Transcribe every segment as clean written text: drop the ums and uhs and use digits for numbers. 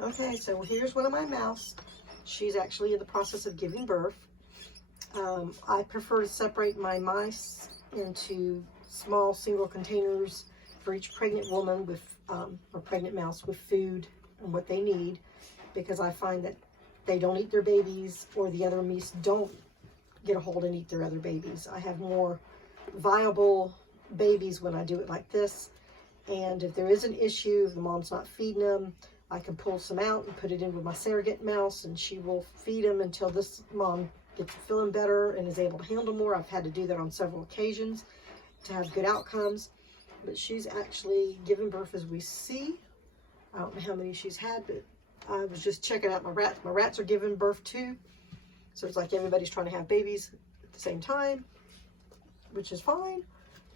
Okay, so here's one of my mouse. She's actually in the process of giving birth. I prefer to separate my mice into small single containers for each pregnant woman with, or pregnant mouse with food and what they need, because I find that they don't eat their babies, or the other mice don't get a hold and eat their other babies. I have more viable babies when I do it like this. And if there is an issue, if the mom's not feeding them, I can pull some out and put it in with my surrogate mouse, and she will feed them until this mom gets feeling better and is able to handle more. I've had to do that on several occasions to have good outcomes. But she's actually giving birth as we see. I don't know how many she's had, but I was just checking out my rats. My rats are giving birth too. So it's like everybody's trying to have babies at the same time, which is fine,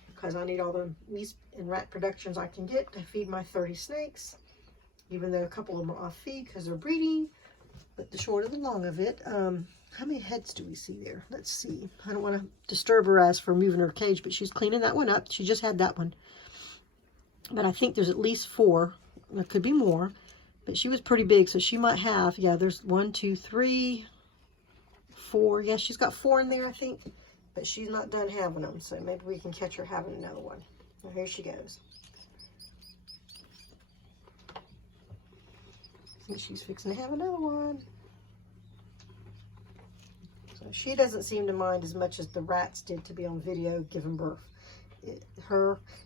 because I need all the meat and rat productions I can get to feed my 30 snakes, even though a couple of them are off feed because they're breeding. But the short and the long of it, how many heads do we see there? Let's see. I don't want to disturb her as for moving her cage, but she's cleaning that one up. She just had that one. But I think there's at least 4. There could be more. But she was pretty big, so she might have, yeah, there's 1, 2, 3, 4. Yeah, she's got 4 in there, I think. But she's not done having them, so maybe we can catch her having another one. Well, here she goes. I think she's fixing to have another one. So she doesn't seem to mind as much as the rats did to be on video giving birth.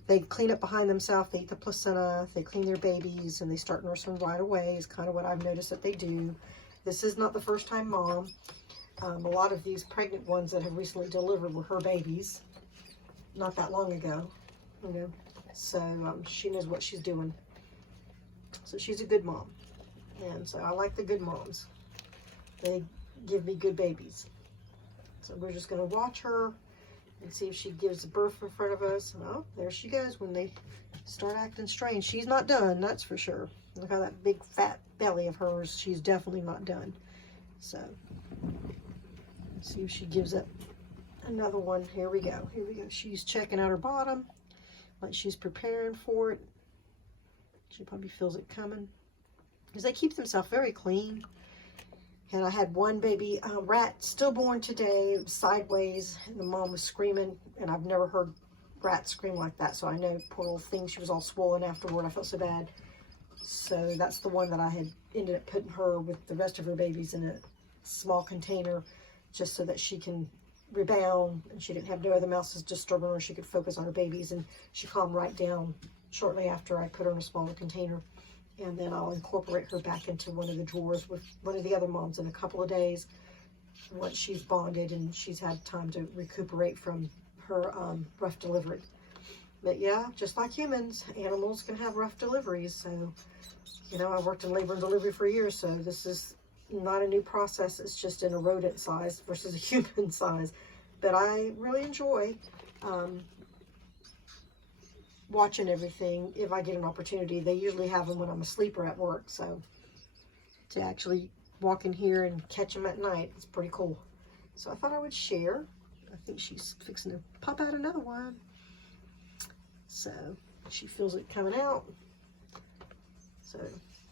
They clean up behind themselves, they eat the placenta, they clean their babies, and they start nursing right away is kind of what I've noticed that they do. This is not the first time mom. A lot of these pregnant ones that have recently delivered were her babies not that long ago, you know, so she knows what she's doing. So she's a good mom, and so I like the good moms. They give me good babies. So we're just going to watch her and see if she gives birth in front of us. And oh, there she goes when they start acting strange. She's not done, that's for sure. Look at that big fat belly of hers. She's definitely not done. So let's see if she gives up another one. Here we go. Here we go. She's checking out her bottom, like she's preparing for it. She probably feels it coming, because they keep themselves very clean. And I had one baby rat stillborn today. It was sideways, and the mom was screaming, and I've never heard rats scream like that, so I know, poor little thing, she was all swollen afterward. I felt so bad. So that's the one that I had ended up putting her with the rest of her babies in a small container, just so that she can rebound, and she didn't have no other mouses disturbing her. She could focus on her babies, and she calmed right down shortly after I put her in a smaller container. And then I'll incorporate her back into one of the drawers with one of the other moms in a couple of days, once she's bonded and she's had time to recuperate from her rough delivery. But yeah, just like humans, animals can have rough deliveries. So, you know, I worked in labor and delivery for years, so this is not a new process. It's just in a rodent size versus a human size. But I really enjoy watching everything if I get an opportunity. They usually have them when I'm asleep or at work, so to actually walk in here and catch them at night, it's pretty cool. So I thought I would share. I think she's fixing to pop out another one. So she feels it coming out. So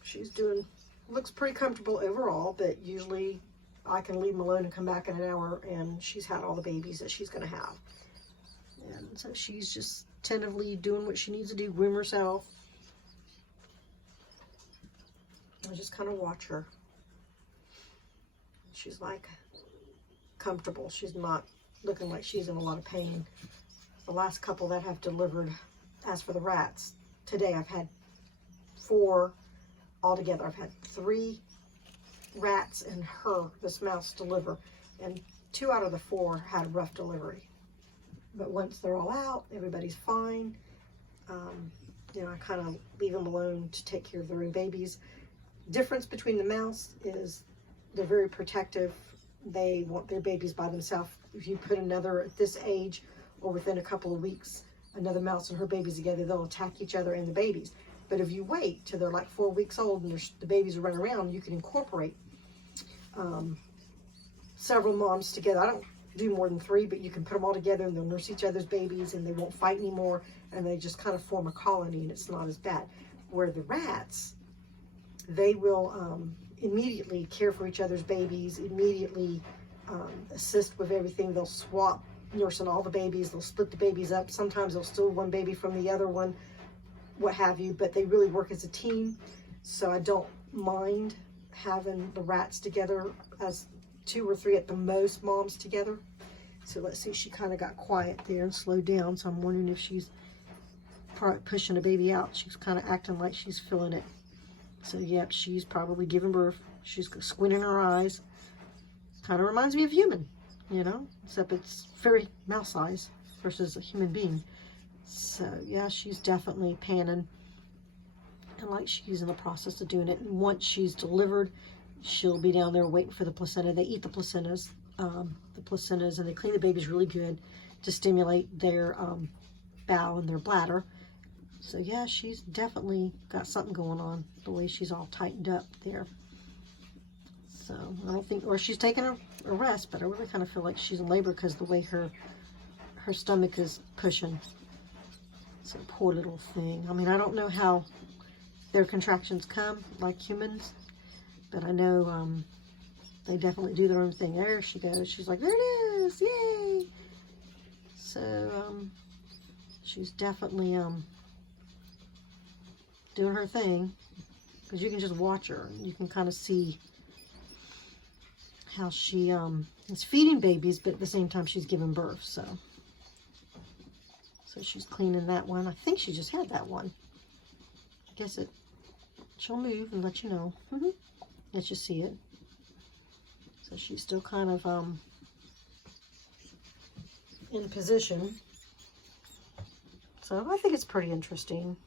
she's doing, looks pretty comfortable overall, but usually I can leave them alone and come back in an hour, and she's had all the babies that she's going to have. And so she's just tentatively doing what she needs to do, groom herself. I just kind of watch her. She's like comfortable. She's not looking like she's in a lot of pain. The last couple that have delivered, as for the rats, today I've had 4 altogether. I've had 3 rats and this mouse deliver, and 2 out of the 4 had a rough delivery. But once they're all out, everybody's fine. You know, I kind of leave them alone to take care of their own babies. Difference between the mouse is they're very protective. They want their babies by themselves. If you put another at this age, or within a couple of weeks, another mouse and her babies together, they'll attack each other and the babies. But if you wait till they're like 4 weeks old and the babies are running around, you can incorporate several moms together. I don't do more than 3, but you can put them all together and they'll nurse each other's babies, and they won't fight anymore, and they just kind of form a colony, and it's not as bad. Where the rats, they will immediately care for each other's babies, immediately assist with everything. They'll swap nursing all the babies. They'll split the babies up. Sometimes they'll steal one baby from the other one, what have you, but they really work as a team. So I don't mind having the rats together as 2 or 3 at the most moms together. So let's see, she kind of got quiet there and slowed down. So I'm wondering if she's probably pushing a baby out. She's kind of acting like she's feeling it. So yep, she's probably giving birth. She's squinting her eyes. Kind of reminds me of human, you know, except it's very mouse size versus a human being. So yeah, she's definitely panning, and like she's in the process of doing it. And once she's delivered, she'll be down there waiting for the placenta. They eat the placentas, and they clean the babies really good to stimulate their bowel and their bladder. So yeah, she's definitely got something going on, the way she's all tightened up there. So I don't think, or she's taking a rest, but I really kind of feel like she's in labor because the way her stomach is pushing. So poor little thing. I mean, I don't know how their contractions come like humans, but I know they definitely do their own thing. There she goes. She's like, there it is, yay! So she's definitely doing her thing, because you can just watch her and you can kind of see how she is feeding babies, but at the same time she's giving birth. So she's cleaning that one. I think she just had that one. I guess she'll move and let you know. Let you see it. So she's still kind of in position. So I think it's pretty interesting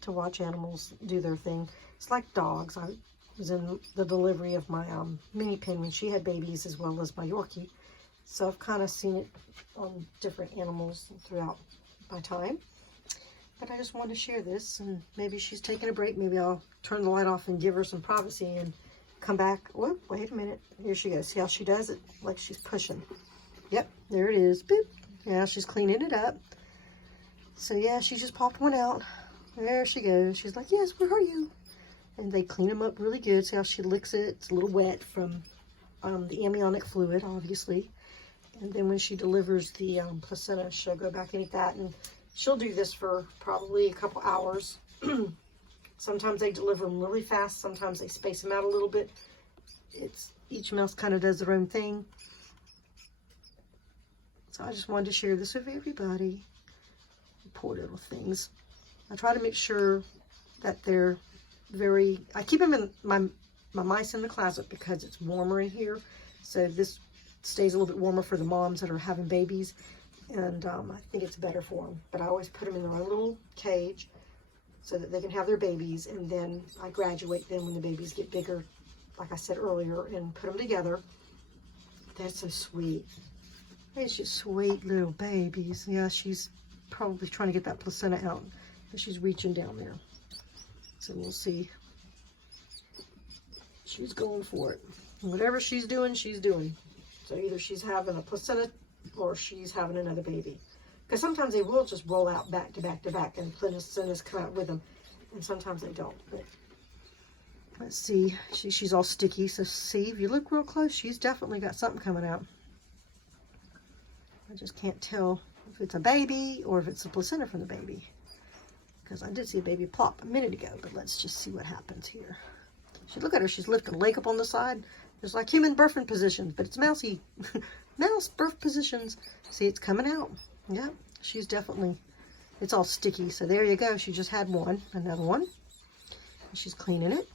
to watch animals do their thing. It's like dogs. I was in the delivery of my mini pin when she had babies, as well as my Yorkie. So I've kind of seen it on different animals throughout my time. But I just wanted to share this, and maybe she's taking a break. Maybe I'll turn the light off and give her some privacy and come back. Whoop, wait a minute. Here she goes. See how she does it? Like she's pushing. Yep, there it is. Boop. Yeah, she's cleaning it up. So yeah, she just popped one out. There she goes. She's like, yes, where are you? And they clean them up really good. See how she licks it? It's a little wet from the amniotic fluid, obviously. And then when she delivers the placenta, she'll go back and eat that. And she'll do this for probably a couple hours. Sometimes they deliver them really fast. Sometimes they space them out a little bit. Each mouse kind of does their own thing. So I just wanted to share this with everybody. Poor little things. I try to make sure that they're I keep them in my mice in the closet because it's warmer in here. So this stays a little bit warmer for the moms that are having babies. And I think it's better for them. But I always put them in their own little cage so that they can have their babies. And then I graduate them when the babies get bigger, like I said earlier, and put them together. They're so sweet. They're just sweet little babies. Yeah, she's probably trying to get that placenta out, but she's reaching down there. So we'll see. She's going for it. Whatever she's doing, she's doing. So either she's having a placenta or she's having another baby. Because sometimes they will just roll out back to back to back and placentas come out with them. And sometimes they don't. But let's see. She's all sticky. So see, if you look real close, she's definitely got something coming out. I just can't tell if it's a baby or if it's a placenta from the baby. Because I did see a baby plop a minute ago. But let's just see what happens here. Look at her. She's lifting a leg up on the side. It's like human birthing positions, but it's mousy. Mouse birth positions. See, it's coming out. Yeah, she's definitely, it's all sticky. So there you go. She just had one, another one. She's cleaning it.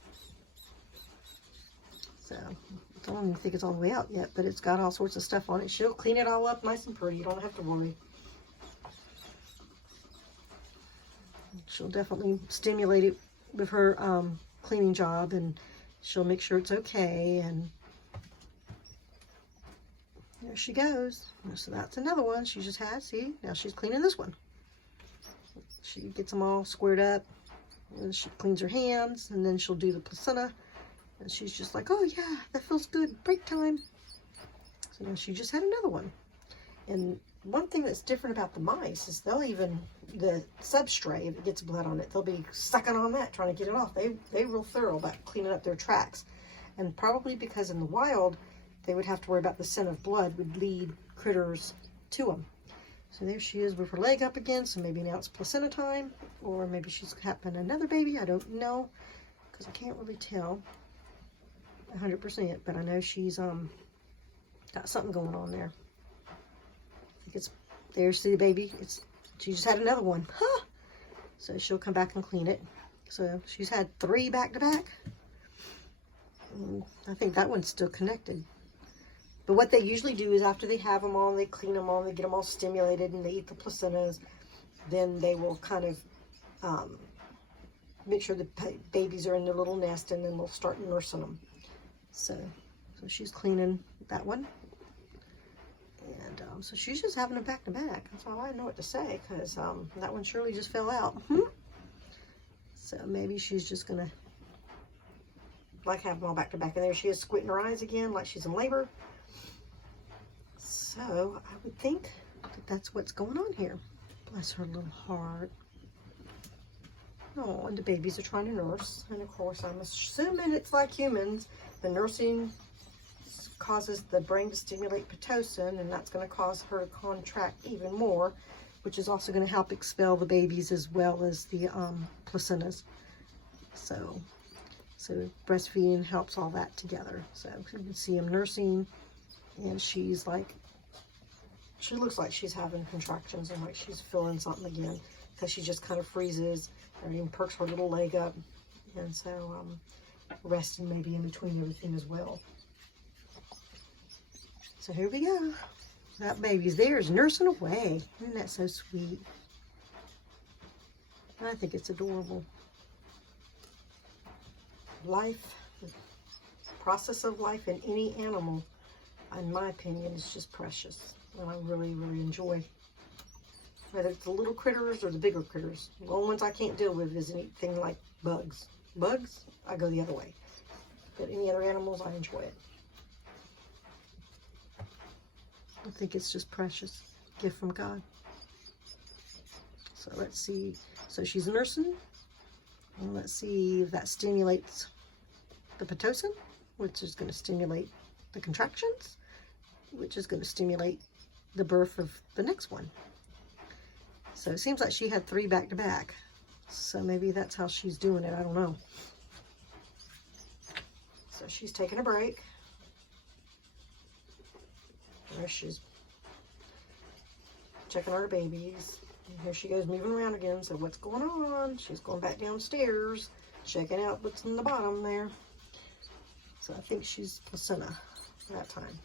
So I don't even think it's all the way out yet, but it's got all sorts of stuff on it. She'll clean it all up nice and pretty. You don't have to worry. She'll definitely stimulate it with her cleaning job, and she'll make sure it's okay. And there she goes. So that's another one she just had. See, now she's cleaning this one. She gets them all squared up, and she cleans her hands, and then she'll do the placenta. And she's just like, oh yeah, that feels good. Break time. So now she just had another one. And one thing that's different about the mice is they'll even, the substrate, if it gets blood on it, they'll be sucking on that, trying to get it off. They're real thorough about cleaning up their tracks. And probably because in the wild, they would have to worry about the scent of blood would lead critters to them. So there she is with her leg up again. So maybe now it's placenta time, or maybe she's having another baby. I don't know, because I can't really tell 100%, but I know she's got something going on there. I think it's, there's the baby. She just had another one. Huh. So she'll come back and clean it. So she's had 3 back to back. I think that one's still connected. But what they usually do is after they have them all, they clean them all, they get them all stimulated, and they eat the placentas, then they will kind of make sure the babies are in their little nest, and then they'll start nursing them. So she's cleaning that one. And so she's just having them back to back. That's all I know what to say, because that one surely just fell out. So maybe she's just going to like have them all back to back. And there she is squinting her eyes again like she's in labor. So I would think that that's what's going on here. Bless her little heart. Oh, and the babies are trying to nurse. And of course, I'm assuming it's like humans. The nursing causes the brain to stimulate pitocin, and that's going to cause her to contract even more, which is also going to help expel the babies as well as the placentas. So breastfeeding helps all that together. So you can see him nursing, and she's like, she looks like she's having contractions and like she's feeling something again, because she just kind of freezes and even perks her little leg up. And so resting maybe in between everything as well. So here we go. That baby's there is nursing away. Isn't that so sweet? I think it's adorable. Life, the process of life in any animal, in my opinion, is just precious. And I really, really enjoy. Whether it's the little critters or the bigger critters. The only ones I can't deal with is anything like bugs. Bugs, I go the other way. But any other animals, I enjoy it. I think it's just precious. Gift from God. So let's see. So she's nursing. And let's see if that stimulates the pitocin, which is going to stimulate the contractions, which is going to stimulate the birth of the next one. So it seems like she had 3 back to back. So maybe that's how she's doing it. I don't know. So she's taking a break. There she's checking our babies. And here she goes moving around again. So what's going on? She's going back downstairs, checking out what's in the bottom there. So I think she's placenta that time.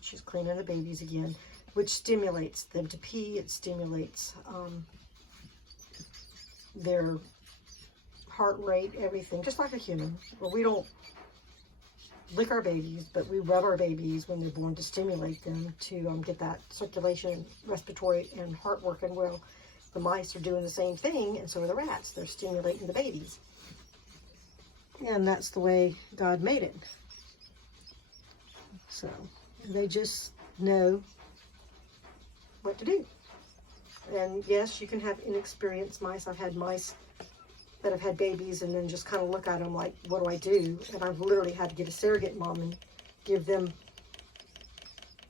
She's cleaning the babies again, which stimulates them to pee. It stimulates their heart rate, everything, just like a human. Well, we don't lick our babies, but we rub our babies when they're born to stimulate them to get that circulation, respiratory, and heart working well. The mice are doing the same thing, and so are the rats. They're stimulating the babies. And that's the way God made it. So they just know what to do. And yes, you can have inexperienced mice. I've had mice that have had babies and then just kind of look at them like, what do I do? And I've literally had to get a surrogate mom and give them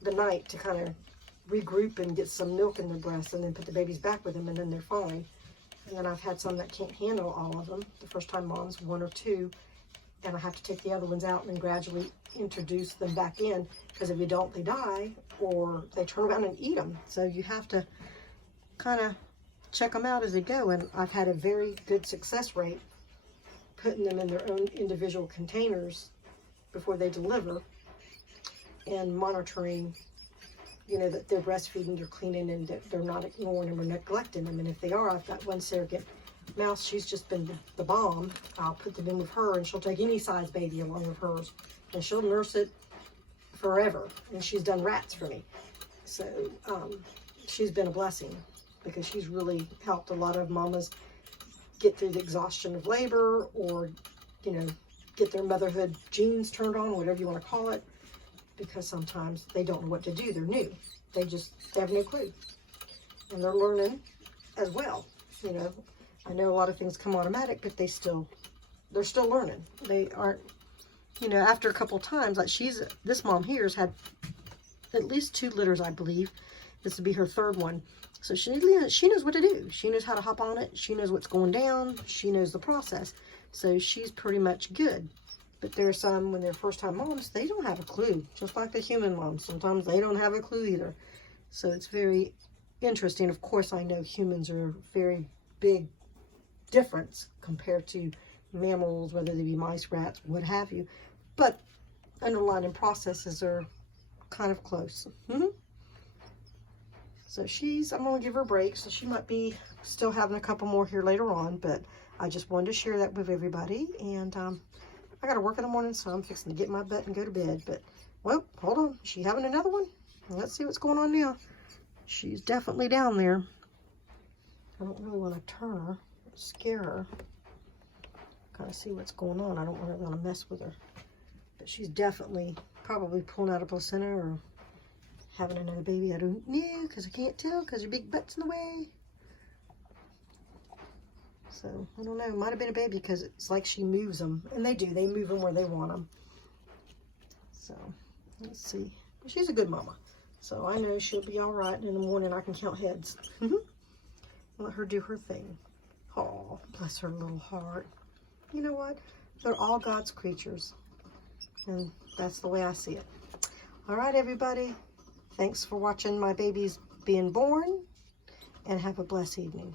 the night to kind of regroup and get some milk in their breasts, and then put the babies back with them, and then they're fine. And then I've had some that can't handle all of them. The first time moms, 1 or 2, and I have to take the other ones out and then gradually introduce them back in, because if you don't, they die, or they turn around and eat them. So you have to kind of check them out as they go. And I've had a very good success rate putting them in their own individual containers before they deliver, and monitoring, you know, that they're breastfeeding, they're cleaning, and that they're not ignoring them or neglecting them. And if they are, I've got one surrogate mouse, she's just been the bomb. I'll put them in with her, and she'll take any size baby along with hers, and she'll nurse it forever. And she's done rats for me. So she's been a blessing, because she's really helped a lot of mamas get through the exhaustion of labor, or, you know, get their motherhood genes turned on, whatever you want to call it, because sometimes they don't know what to do. They're new. They have no clue. And they're learning as well. You know, I know a lot of things come automatic, but they're still learning. They aren't, you know, after a couple times, like this mom here has had at least 2 litters, I believe. This would be her 3rd one. So she knows what to do. She knows how to hop on it. She knows what's going down. She knows the process. So she's pretty much good. But there are some, when they're first-time moms, they don't have a clue. Just like the human moms. Sometimes they don't have a clue either. So it's very interesting. Of course, I know humans are very big difference compared to mammals, whether they be mice, rats, what have you. But underlying processes are kind of close. So I'm going to give her a break. So she might be still having a couple more here later on. But I just wanted to share that with everybody. And I got to work in the morning, so I'm fixing to get my butt and go to bed. But, well, hold on. Is she having another one? Let's see what's going on now. She's definitely down there. I don't really want to turn her, scare her. Kind of see what's going on. I don't want to mess with her. But she's definitely probably pulling out a placenta or having another baby. I don't know, because I can't tell, because her big butt's in the way. So, I don't know. It might have been a baby, because it's like she moves them. And they do. They move them where they want them. So, let's see. She's a good mama. So, I know she'll be all right. In the morning, I can count heads. Let her do her thing. Oh, bless her little heart. You know what? They're all God's creatures. And that's the way I see it. All right, everybody. Thanks for watching my babies being born. And have a blessed evening.